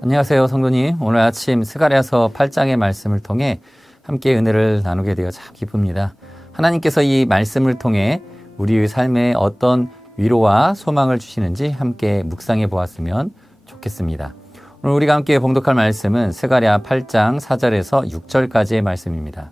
안녕하세요, 성도님. 오늘 아침 스가랴서 8장의 말씀을 통해 함께 은혜를 나누게 되어 참 기쁩니다. 하나님께서 이 말씀을 통해 우리의 삶에 어떤 위로와 소망을 주시는지 함께 묵상해 보았으면 좋겠습니다. 오늘 우리가 함께 봉독할 말씀은 스가랴 8장 4절에서 6절까지의 말씀입니다.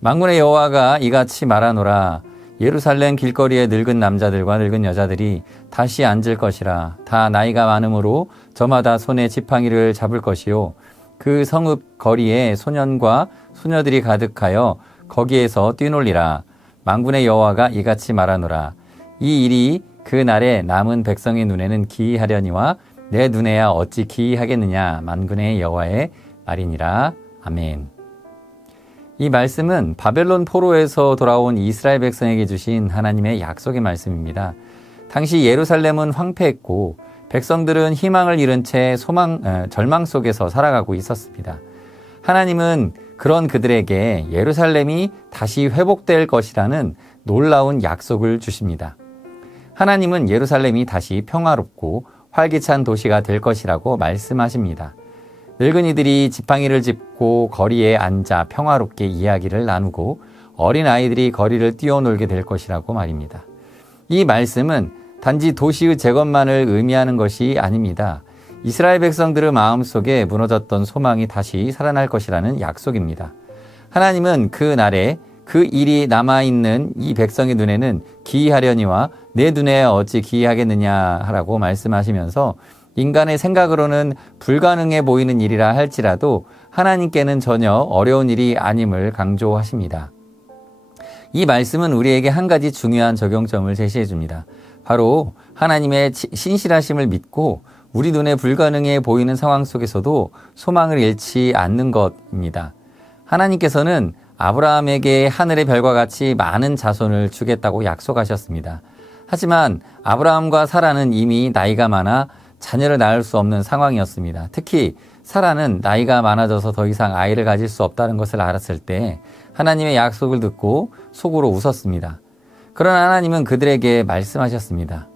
만군의 여호와가 이같이 말하노라. 예루살렘 길거리에 늙은 남자들과 늙은 여자들이 다시 앉을 것이라. 다 나이가 많으므로 저마다 손에 지팡이를 잡을 것이요. 그 성읍 거리에 소년과 소녀들이 가득하여 거기에서 뛰놀리라. 만군의 여호와가 이같이 말하노라. 이 일이 그 날에 남은 백성의 눈에는 기이하려니와 내 눈에야 어찌 기이하겠느냐. 만군의 여호와의 말이니라. 아멘. 이 말씀은 바벨론 포로에서 돌아온 이스라엘 백성에게 주신 하나님의 약속의 말씀입니다. 당시 예루살렘은 황폐했고 백성들은 희망을 잃은 채 절망 속에서 살아가고 있었습니다. 하나님은 그런 그들에게 예루살렘이 다시 회복될 것이라는 놀라운 약속을 주십니다. 하나님은 예루살렘이 다시 평화롭고 활기찬 도시가 될 것이라고 말씀하십니다. 늙은이들이 지팡이를 짚고 거리에 앉아 평화롭게 이야기를 나누고 어린아이들이 거리를 뛰어놀게 될 것이라고 말입니다. 이 말씀은 단지 도시의 재건만을 의미하는 것이 아닙니다. 이스라엘 백성들의 마음속에 무너졌던 소망이 다시 살아날 것이라는 약속입니다. 하나님은 그 날에 그 일이 남아있는 이 백성의 눈에는 기이하려니와 내 눈에 어찌 기이하겠느냐 하라고 말씀하시면서 인간의 생각으로는 불가능해 보이는 일이라 할지라도 하나님께는 전혀 어려운 일이 아님을 강조하십니다. 이 말씀은 우리에게 한 가지 중요한 적용점을 제시해 줍니다. 바로 하나님의 신실하심을 믿고 우리 눈에 불가능해 보이는 상황 속에서도 소망을 잃지 않는 것입니다. 하나님께서는 아브라함에게 하늘의 별과 같이 많은 자손을 주겠다고 약속하셨습니다. 하지만 아브라함과 사라는 이미 나이가 많아 자녀를 낳을 수 없는 상황이었습니다. 특히 사라는 나이가 많아져서 더 이상 아이를 가질 수 없다는 것을 알았을 때 하나님의 약속을 듣고 속으로 웃었습니다. 그러나 하나님은 그들에게 말씀하셨습니다.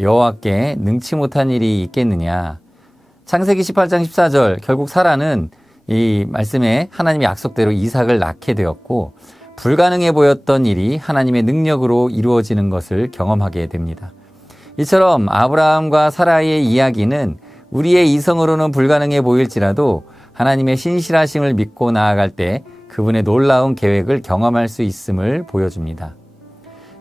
여호와께 능치 못한 일이 있겠느냐. 창세기 18장 14절 결국 사라는 이 말씀에 하나님의 약속대로 이삭을 낳게 되었고 불가능해 보였던 일이 하나님의 능력으로 이루어지는 것을 경험하게 됩니다. 이처럼 아브라함과 사라의 이야기는 우리의 이성으로는 불가능해 보일지라도 하나님의 신실하심을 믿고 나아갈 때 그분의 놀라운 계획을 경험할 수 있음을 보여줍니다.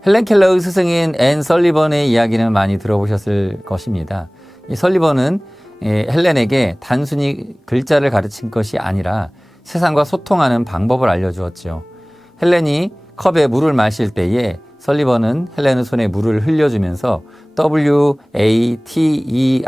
헬렌 켈러의 스승인 앤 설리번의 이야기는 많이 들어보셨을 것입니다. 이 설리번은 헬렌에게 단순히 글자를 가르친 것이 아니라 세상과 소통하는 방법을 알려주었죠. 헬렌이 컵에 물을 마실 때에 설리번은 헬렌의 손에 물을 흘려주면서 WATER이라는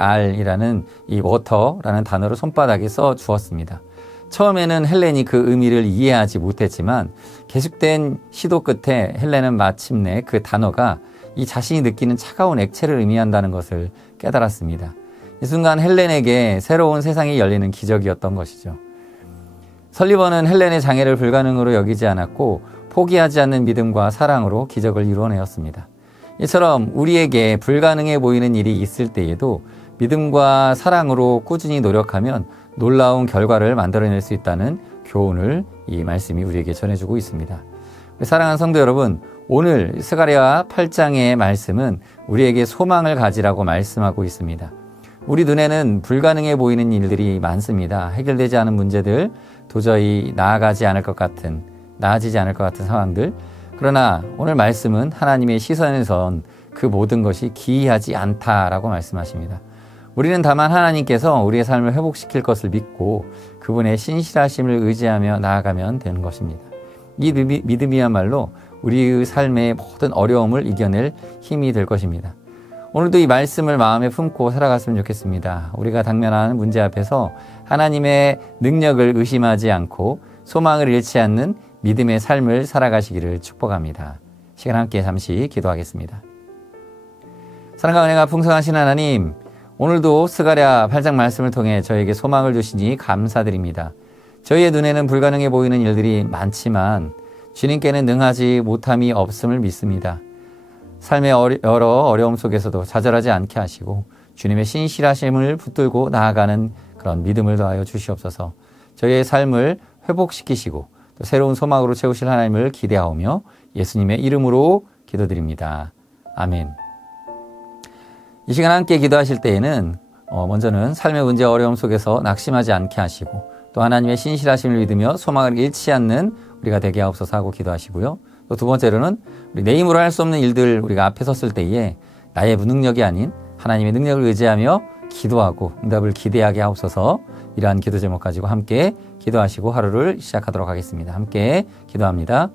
이 워터라는 단어를 손바닥에 써 주었습니다. 처음에는 헬렌이 그 의미를 이해하지 못했지만 계속된 시도 끝에 헬렌은 마침내 그 단어가 이 자신이 느끼는 차가운 액체를 의미한다는 것을 깨달았습니다. 이 순간 헬렌에게 새로운 세상이 열리는 기적이었던 것이죠. 설리번은 헬렌의 장애를 불가능으로 여기지 않았고 포기하지 않는 믿음과 사랑으로 기적을 이루어내었습니다. 이처럼 우리에게 불가능해 보이는 일이 있을 때에도 믿음과 사랑으로 꾸준히 노력하면 놀라운 결과를 만들어낼 수 있다는 교훈을 이 말씀이 우리에게 전해주고 있습니다. 사랑하는 성도 여러분, 오늘 스가랴 8장의 말씀은 우리에게 소망을 가지라고 말씀하고 있습니다. 우리 눈에는 불가능해 보이는 일들이 많습니다. 해결되지 않은 문제들, 도저히 나아지지 않을 것 같은 상황들. 그러나 오늘 말씀은 하나님의 시선에선 그 모든 것이 기이하지 않다라고 말씀하십니다. 우리는 다만 하나님께서 우리의 삶을 회복시킬 것을 믿고 그분의 신실하심을 의지하며 나아가면 되는 것입니다. 이 믿음이야말로 우리의 삶의 모든 어려움을 이겨낼 힘이 될 것입니다. 오늘도 이 말씀을 마음에 품고 살아갔으면 좋겠습니다. 우리가 당면하는 문제 앞에서 하나님의 능력을 의심하지 않고 소망을 잃지 않는 믿음의 삶을 살아가시기를 축복합니다. 시간 함께 잠시 기도하겠습니다. 사랑과 은혜가 풍성하신 하나님, 오늘도 스가랴 8장 말씀을 통해 저에게 소망을 주시니 감사드립니다. 저희의 눈에는 불가능해 보이는 일들이 많지만 주님께는 능하지 못함이 없음을 믿습니다. 삶의 여러 어려움 속에서도 좌절하지 않게 하시고 주님의 신실하심을 붙들고 나아가는 그런 믿음을 더하여 주시옵소서. 저희의 삶을 회복시키시고 또 새로운 소망으로 채우실 하나님을 기대하오며 예수님의 이름으로 기도드립니다. 아멘. 이 시간 함께 기도하실 때에는 먼저는 삶의 문제 어려움 속에서 낙심하지 않게 하시고 또 하나님의 신실하심을 믿으며 소망을 잃지 않는 우리가 되게 하옵소서 하고 기도하시고요. 또 두 번째로는 우리 내 힘으로 할 수 없는 일들 우리가 앞에 섰을 때에 나의 무능력이 아닌 하나님의 능력을 의지하며 기도하고 응답을 기대하게 하옵소서. 이러한 기도 제목 가지고 함께 기도하시고 하루를 시작하도록 하겠습니다. 함께 기도합니다.